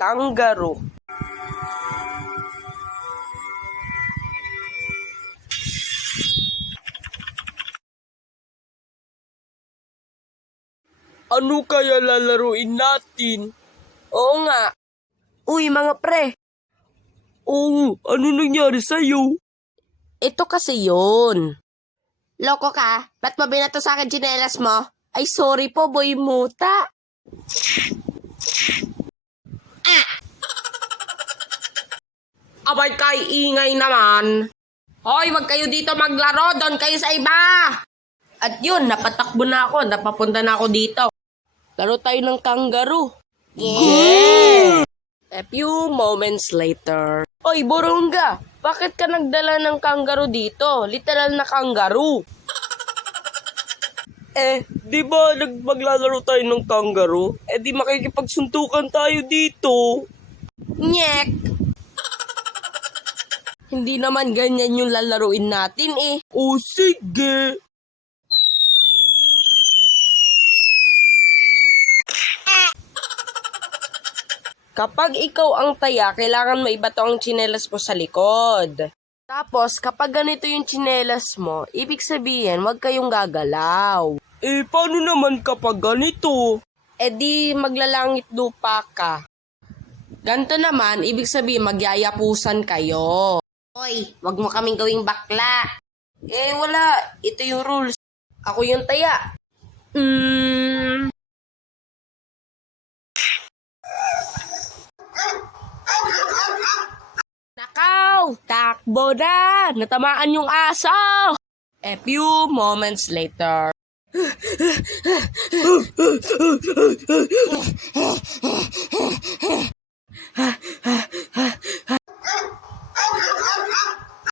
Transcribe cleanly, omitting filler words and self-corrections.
kangaroo. Ano kaya lalaruin natin? Oo nga. Uy, mga pre. Oo, ano nangyari sa'yo? Ito kasi yun. Loko ka? Ba't mo binato sa akin tsinelas mo? Ay, sorry po, boy muta. Abay kay ingay naman. Hoy, wag kayo dito maglaro. Doon kayo sa iba. At yun, napatakbo na ako. Napapunta na ako dito. Laro tayo ng kangaroo. Yeah! A few moments later. Oy, Borongga! Bakit ka nagdala ng kangaroo dito? Literal na kangaroo. Di ba maglalaro tayo ng kangaroo? Di makikipagsuntukan tayo dito. Nyek! Hindi naman ganyan yung lalaruin natin O sige. Kapag ikaw ang taya, kailangan maibato ang tsinelas mo sa likod. Tapos, kapag ganito yung tsinelas mo, ibig sabihin, huwag kayong gagalaw. Paano naman kapag ganito? Di maglalangit lupa ka. Ganito naman, ibig sabihin, magyayapusan kayo. Hoy, wag mo kaming gawing bakla. Wala. Ito yung rules. Ako yung taya. Nakaw! Takbo na! Natamaan yung aso! A few moments later.